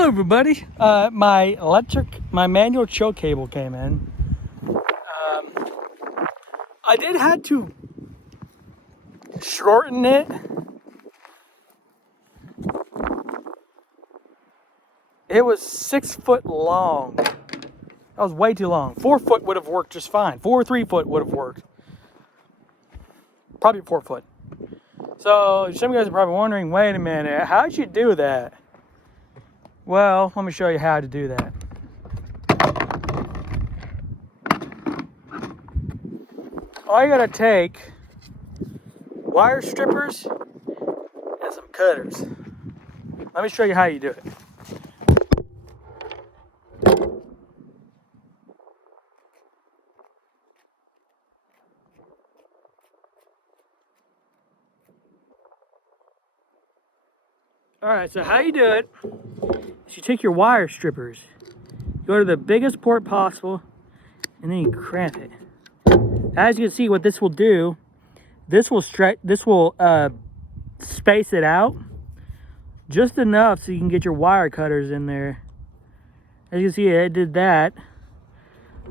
Hello everybody. My manual choke cable came in. I did have to shorten it. It was 6 foot long. That was way too long. 4 foot would have worked just fine. 4 or 3 foot would have worked. Probably 4 foot. So some of you guys are probably wondering, wait a minute, how'd you do that? Well, let me show you how to do that. All you gotta take wire strippers and some cutters. Let me show you how you do it. Alright, so how you do it is you take your wire strippers, go to the biggest port possible, and then you cramp it. As you can see, what this will do, this will space it out just enough so you can get your wire cutters in there. As you can see, it did that,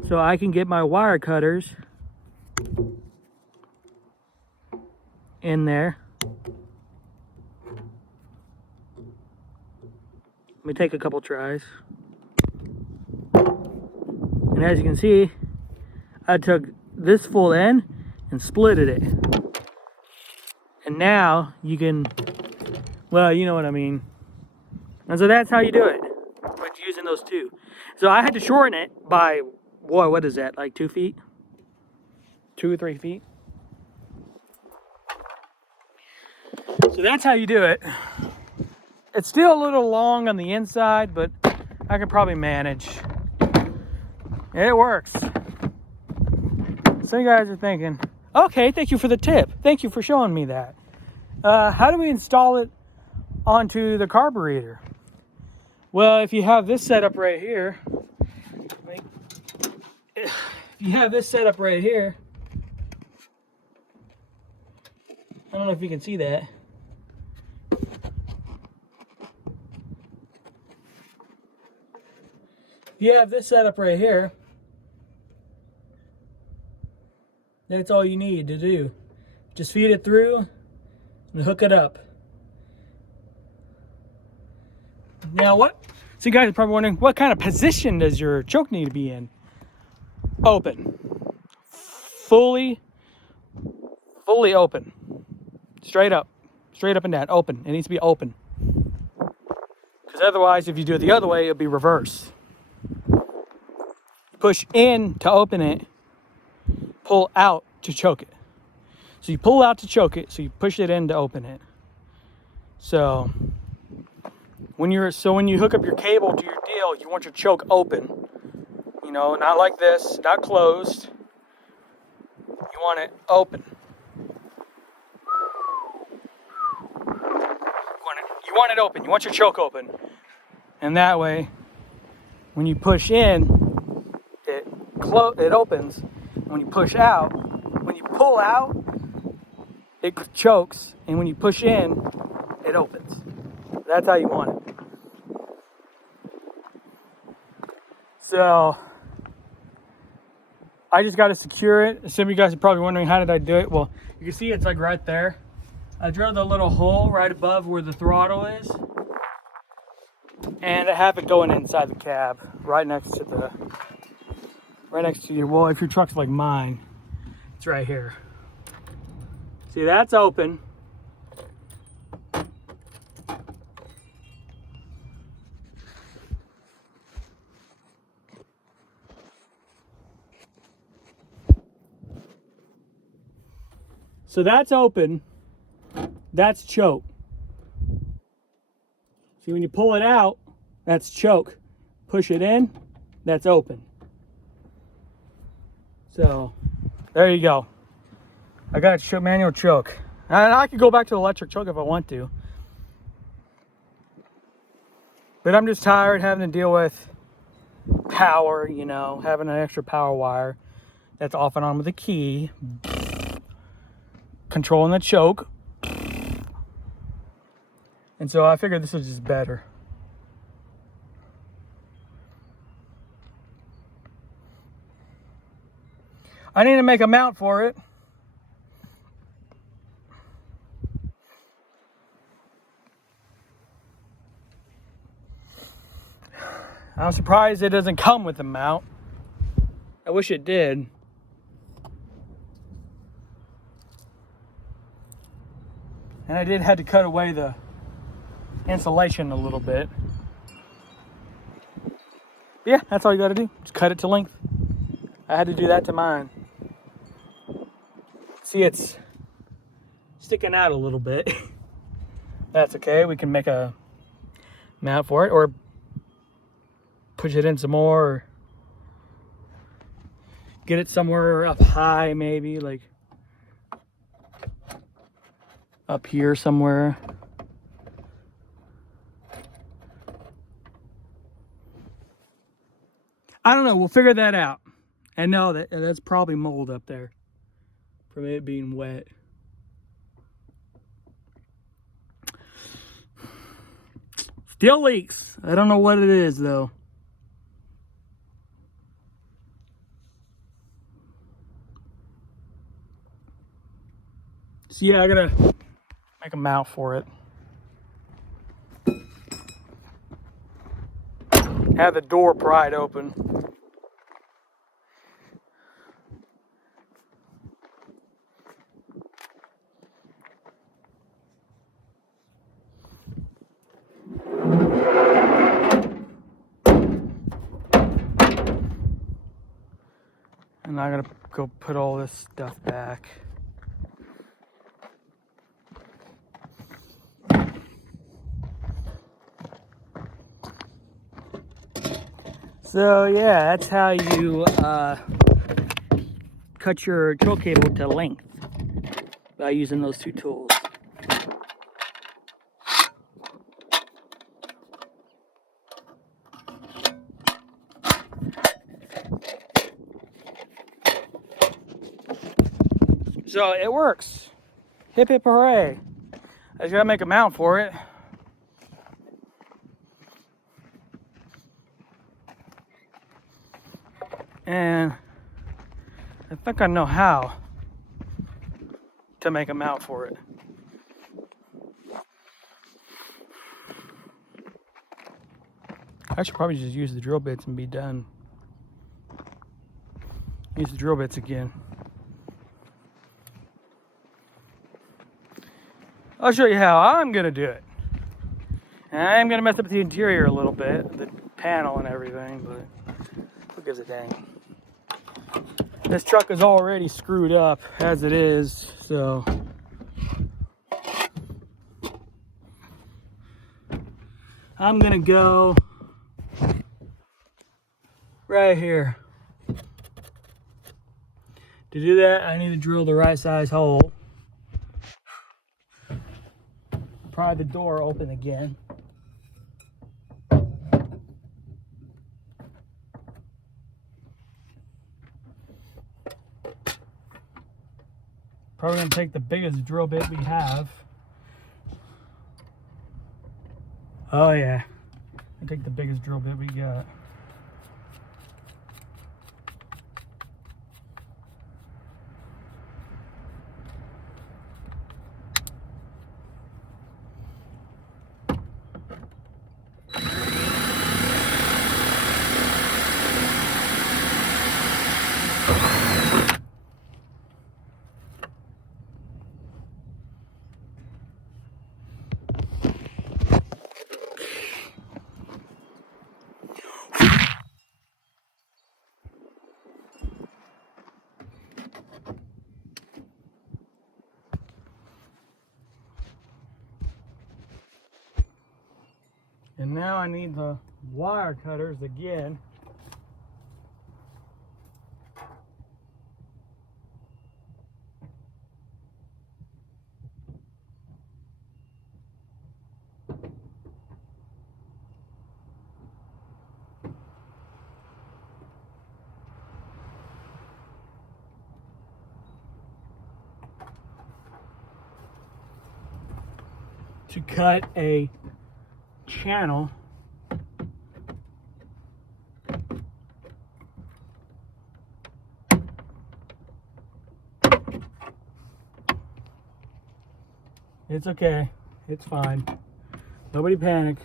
so I can get my wire cutters in there. Let me take a couple tries. And as you can see, I took this full end and splitted it. And now you can, well, you know what I mean. And so that's how you do it, with using those two. So I had to shorten it by, boy, what is that, like 2 feet? 2 or 3 feet? So that's how you do it. It's still a little long on the inside, but I can probably manage. It works. Some of you guys are thinking, okay, thank you for the tip. Thank you for showing me that. How do we install it onto the carburetor? Well, if you have this setup right here, I don't know if you can see that. If you have this setup right here, that's all you need to do. Just feed it through and hook it up. Now what? So you guys are probably wondering, what kind of position does your choke need to be in? Open. Fully open. Straight up and down, open. It needs to be open. Because otherwise, if you do it the other way, it'll be reversed. Push in to open it, pull out to choke it. So you pull out to choke it, so you push it in to open it. So when you hook up your cable to your deal, you want your choke open. You know, not like this, not closed. You want it open. You want it open. You want your choke open. And that way, when you push in, it opens. When you push out, when you pull out, it chokes, and when you push in, it opens. That's how you want it. So I just got to secure it. Some of you guys are probably wondering, how did I do it? Well, you can see it's like right there. I drilled the little hole right above where the throttle is, and I have it going inside the cab, right next to your, well, if your truck's like mine, it's right here. See, that's open. So that's open. That's choke. See, when you pull it out, that's choke. Push it in, that's open. So, there you go. I got a manual choke. And I could go back to the electric choke if I want to. But I'm just tired having to deal with power, you know, having an extra power wire that's off and on with a key. Controlling the choke. And so I figured this was just better. I need to make a mount for it. I'm surprised it doesn't come with a mount. I wish it did. And I did have to cut away the insulation a little bit. But yeah, that's all you gotta do. Just cut it to length. I had to do that to mine. See, it's sticking out a little bit. That's okay. We can make a mount for it, or push it in some more, or get it somewhere up high, maybe like up here somewhere. I don't know. We'll figure that out. And no, that's probably mold up there from it being wet. Still leaks. I don't know what it is though. So yeah, I gotta make a mount for it. Have the door pried open. And I gotta go put all this stuff back. So yeah, that's how you cut your drill cable to length by using those two tools. So it works. Hip hip hooray. I just gotta make a mount for it. And I think I know how to make a mount for it. I should probably just use the drill bits and be done. Use the drill bits again. I'll show you how I'm gonna do it. And I am gonna mess up the interior a little bit, the panel and everything, but who gives a dang. This truck is already screwed up as it is, so I'm gonna go right here. To do that, I need to drill the right size hole. Pry the door open again. Probably gonna take the biggest drill bit we have. Oh yeah, I take the biggest drill bit we got. And now I need the wire cutters again. To cut a channel It's okay. It's fine. Nobody panic.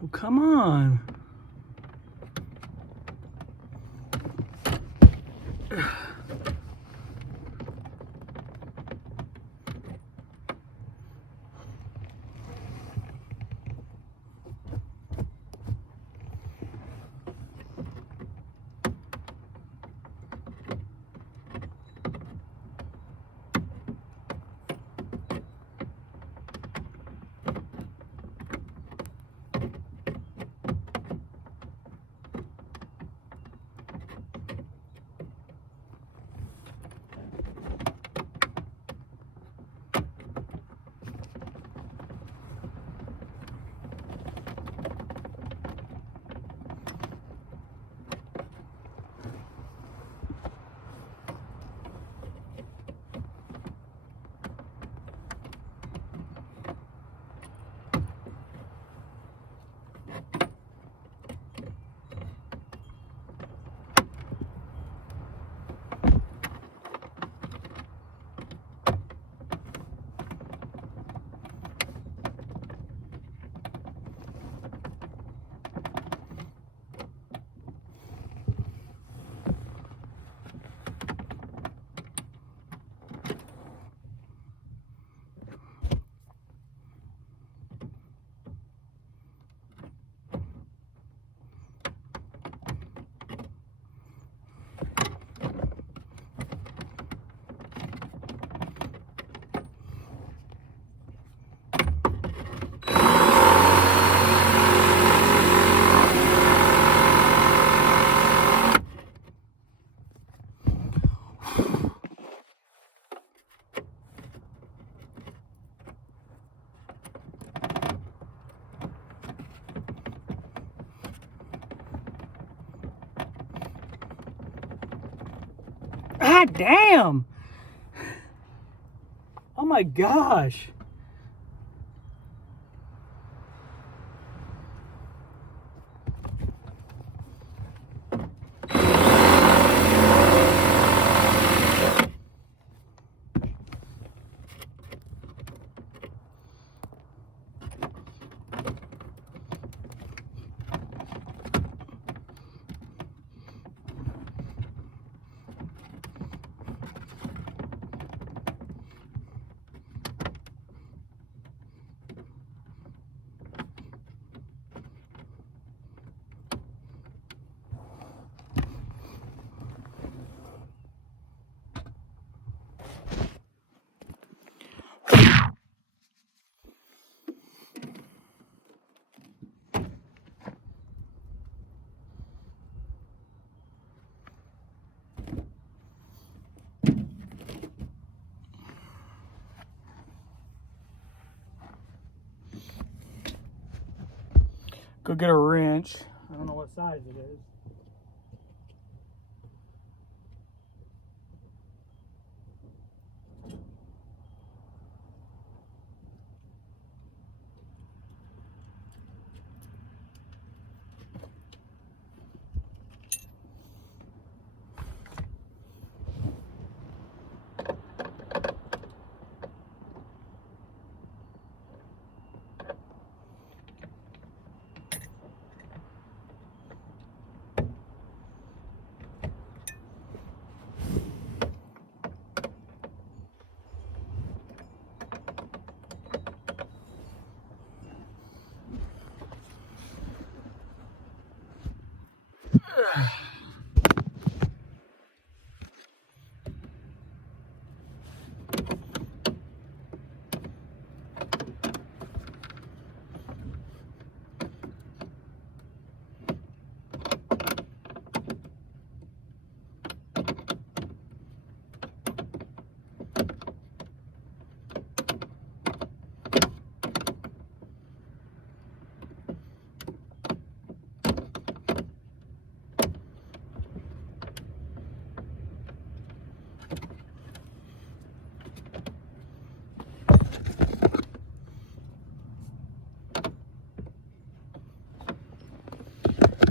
Well, come on. Ah, damn. Oh my gosh. go get a wrench. I don't know what size it is.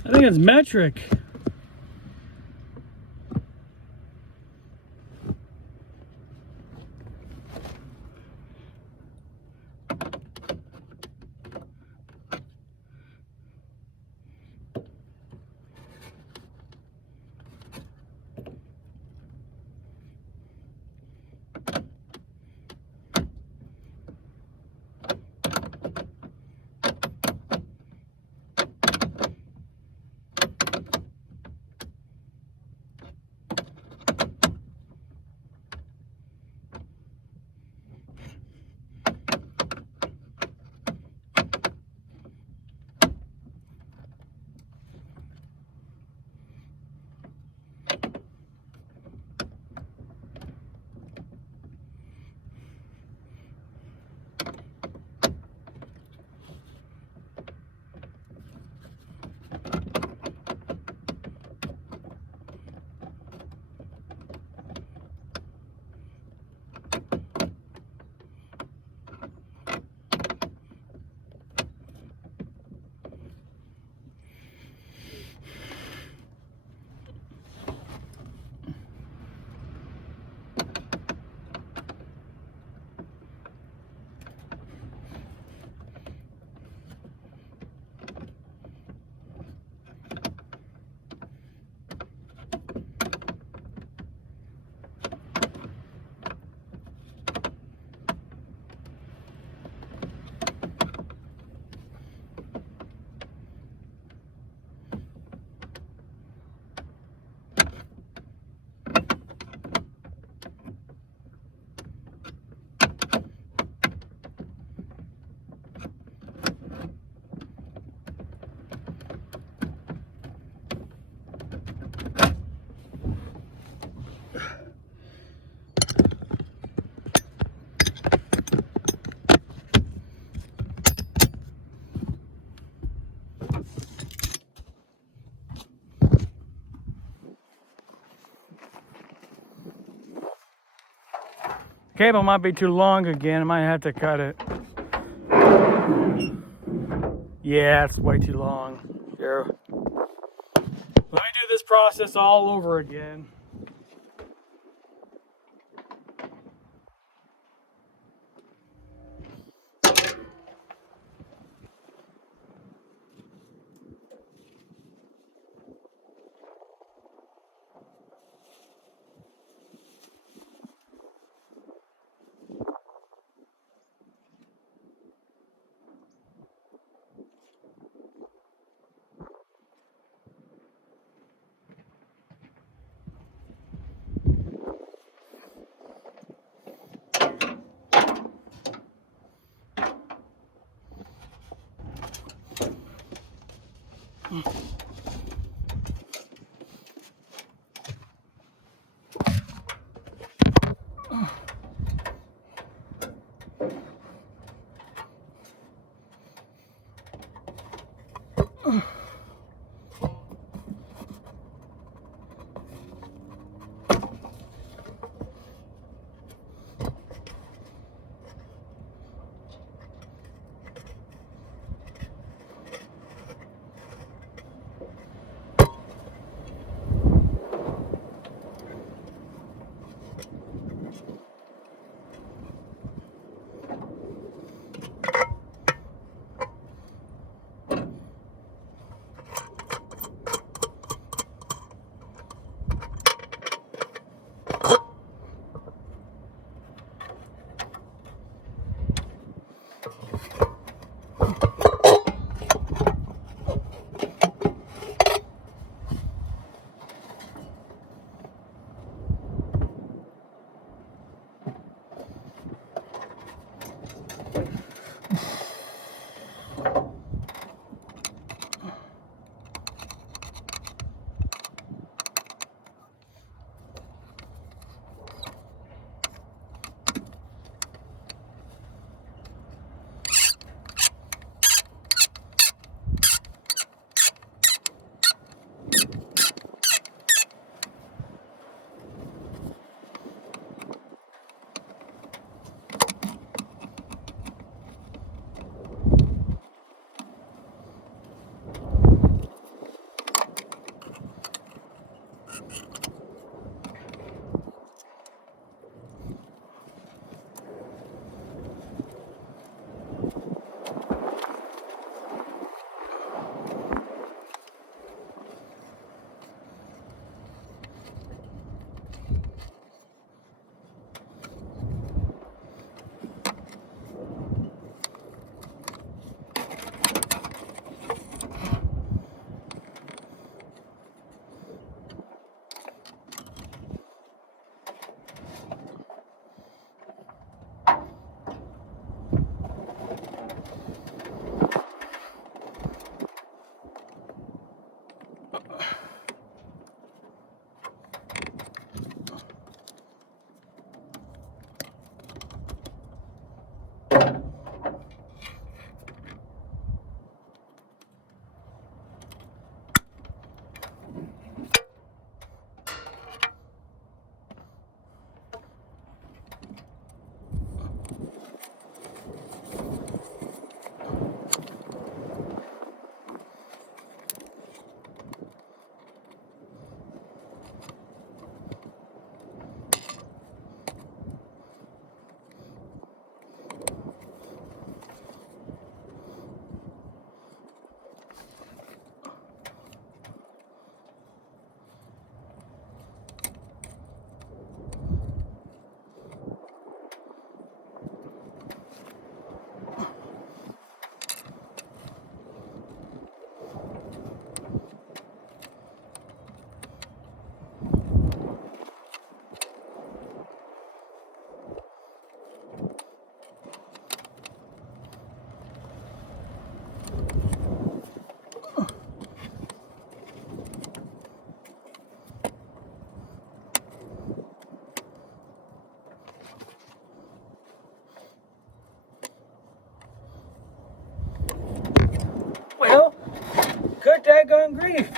I think it's metric. Cable might be too long again. I might have to cut it. Yeah, it's way too long. Here. Let me do this process all over again. Well, good daggone grief.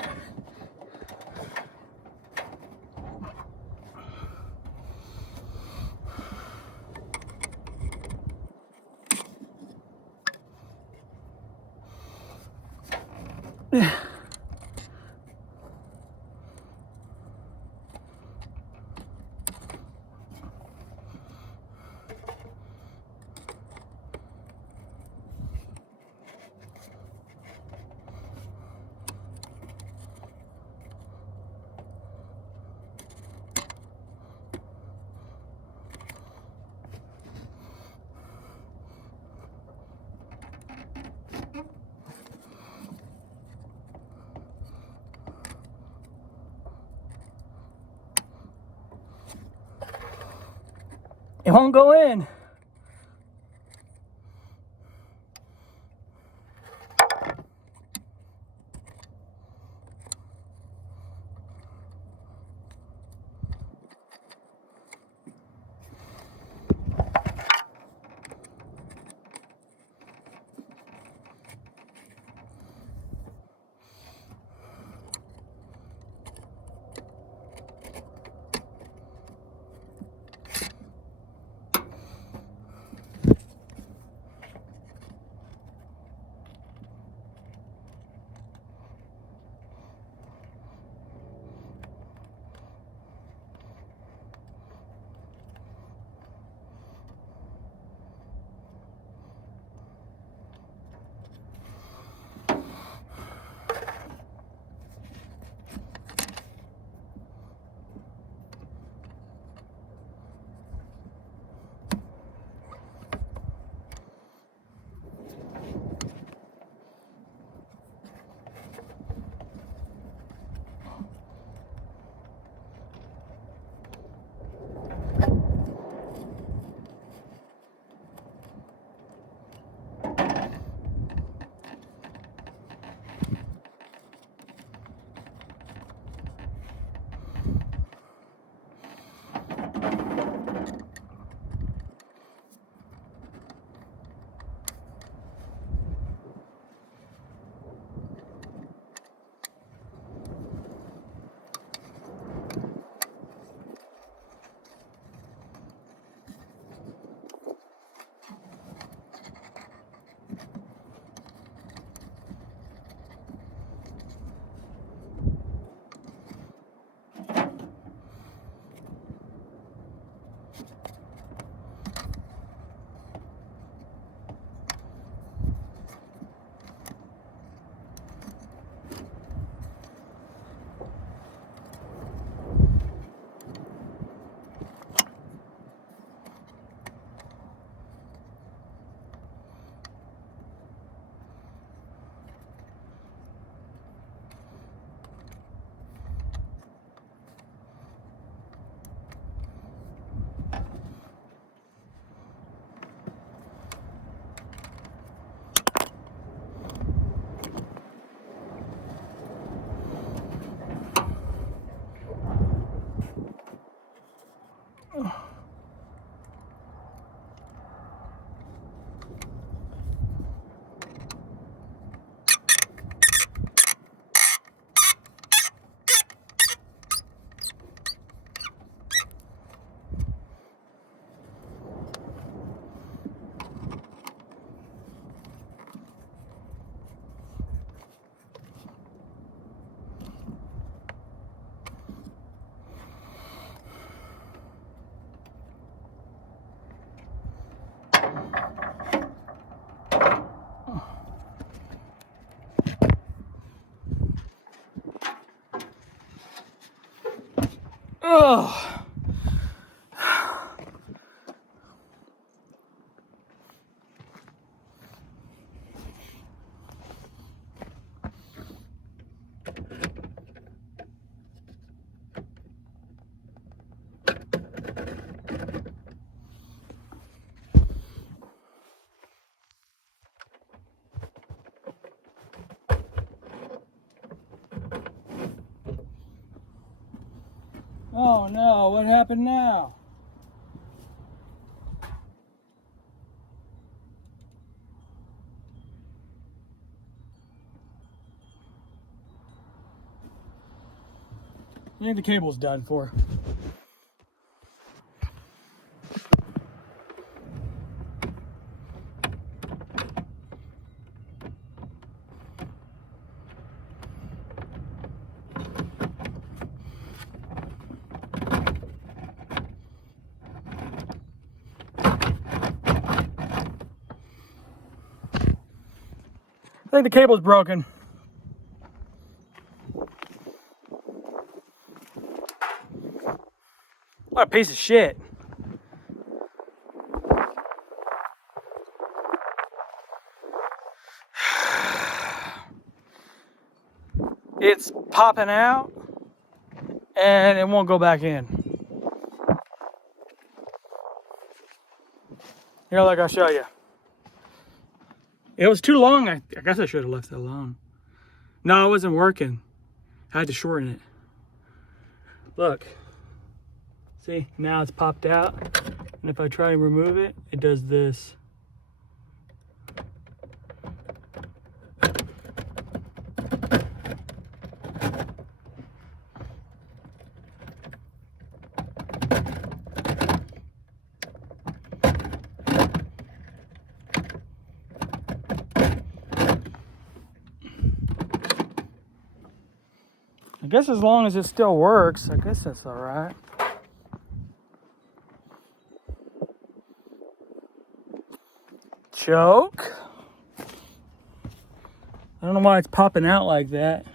It won't go in. Ugh. Oh no, what happened now? I think the cable's done for. I think the cable's broken. What a piece of shit. It's popping out and it won't go back in. Here, like I'll show you. It was too long. I guess I should have left it alone. No, it wasn't working. I had to shorten it. Look. See, now it's popped out. And if I try and remove it, it does this. I guess as long as it still works, I guess that's all right. Choke. I don't know why it's popping out like that.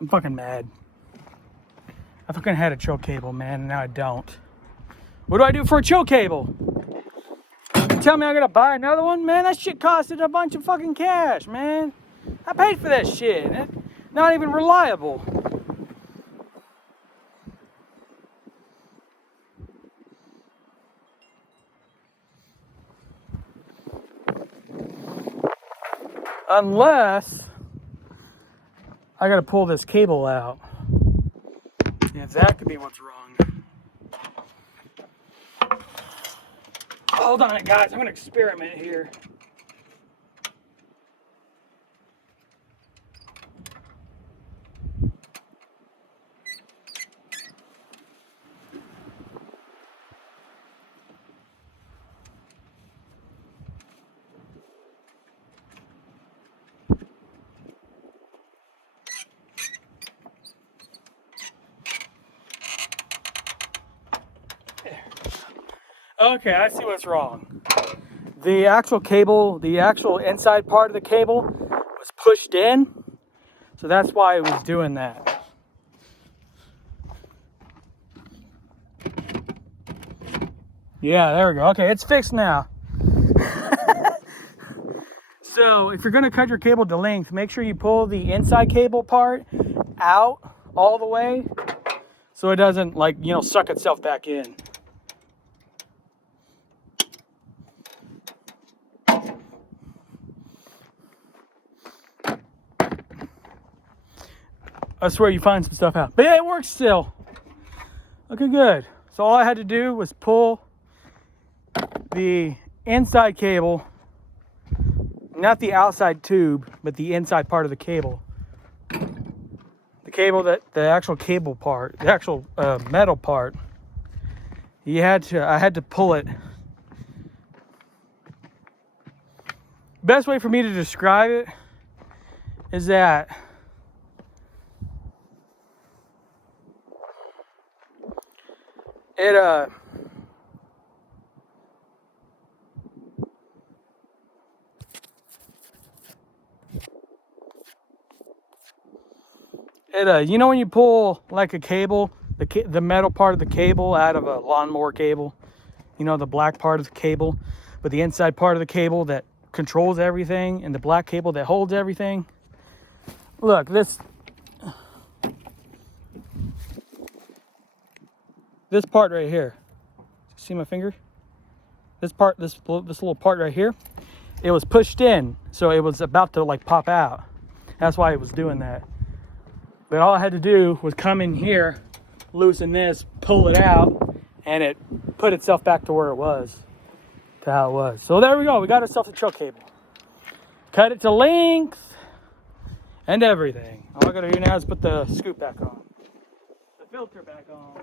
I'm fucking mad. I fucking had a choke cable, man, and now I don't. What do I do for a choke cable? You tell me I gotta buy another one? Man, that shit costed a bunch of fucking cash, man. I paid for that shit. It's not even reliable. Unless I gotta pull this cable out. Yeah, that could be what's wrong. Hold on it, guys. I'm gonna experiment here. Okay, I see what's wrong. The actual cable, the actual inside part of the cable was pushed in. So that's why it was doing that. Yeah, there we go. Okay, it's fixed now. So if you're gonna cut your cable to length, make sure you pull the inside cable part out all the way so it doesn't, like, you know, suck itself back in. I swear you find some stuff out. But yeah, it works still. Okay, good. So all I had to do was pull the inside cable, not the outside tube, but the inside part of the cable. The cable, that the actual cable part, the actual metal part. I had to pull it. Best way for me to describe it is that it You know when you pull like a cable, the metal part of the cable out of a lawnmower cable, you know, the black part of the cable, but the inside part of the cable that controls everything and the black cable that holds everything. Look, this part right here. See my finger? This little part right here, it was pushed in, so it was about to like pop out. That's why it was doing that. But all I had to do was come in here, loosen this, pull it out, and it put itself back to where it was, to how it was. So there we go. We got ourselves a choke cable. Cut it to length and everything. All I gotta do now is put the scoop back on, the filter back on.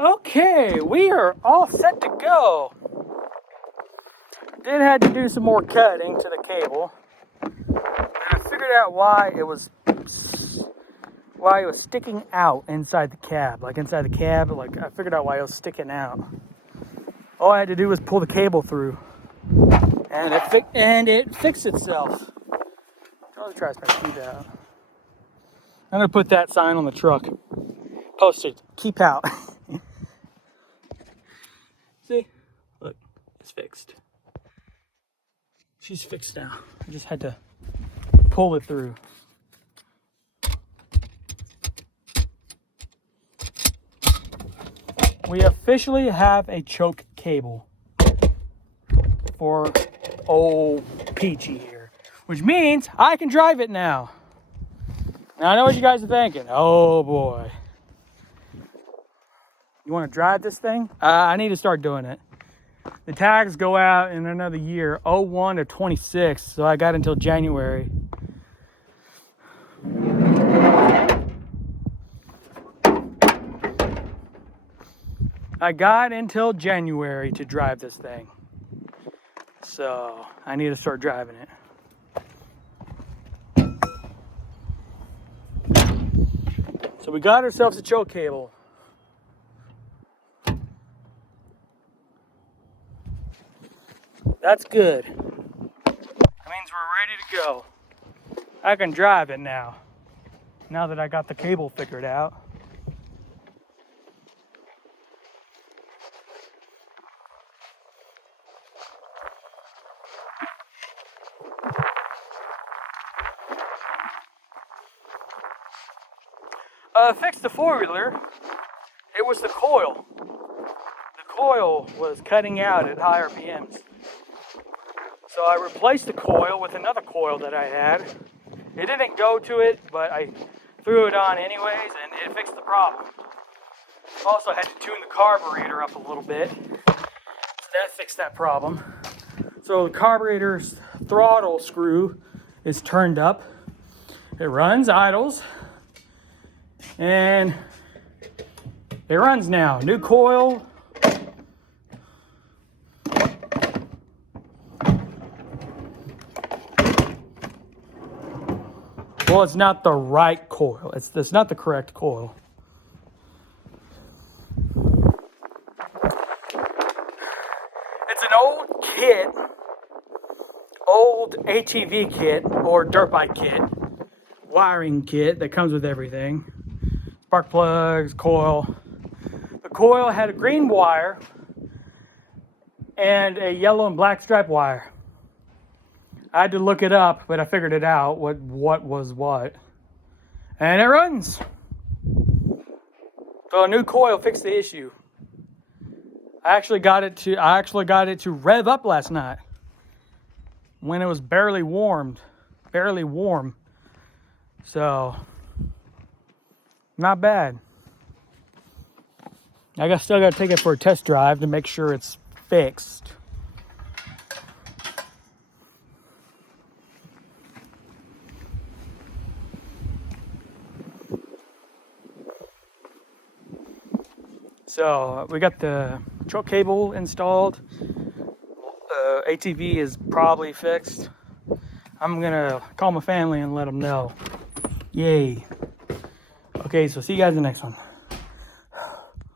Okay, we are all set to go. Did have to do some more cutting to the cable, and I figured out why it was sticking out inside the cab. Like inside the cab, like I figured out why it was sticking out. All I had to do was pull the cable through, and it fixed itself. I'll try to keep out. I'm gonna put that sign on the truck. Posted, keep out. See? Look, it's fixed. She's fixed now. I just had to pull it through. We officially have a choke cable for old Peachy here, which means I can drive it now. Now I know what you guys are thinking. Oh boy. You want to drive this thing? I need to start doing it. The tags go out in another year, 01 to 26, so I got until January. I got until January to drive this thing. So I need to start driving it. So we got ourselves a choke cable. That's good. That means we're ready to go. I can drive it now. Now that I got the cable figured out. Fixed the four-wheeler. It was the coil. The coil was cutting out at high RPMs. So I replaced the coil with another coil that I had. It didn't go to it, but I threw it on anyways, and it fixed the problem. Also had to tune the carburetor up a little bit. So that fixed that problem. So the carburetor's throttle screw is turned up. It runs, idles, and it runs now. New coil. Well, it's not the right coil. It's not the correct coil. It's an old kit, old ATV kit or dirt bike kit, wiring kit that comes with everything. Spark plugs, coil. The coil had a green wire and a yellow and black stripe wire. I had to look it up, but I figured it out, what was what. And it runs. So a new coil fixed the issue. I actually got it to rev up last night when it was barely warm. So not bad. Still got to take it for a test drive to make sure it's fixed. So we got the truck cable installed. ATV is probably fixed. I'm gonna call my family and let them know. Yay. Okay, so see you guys in the next one.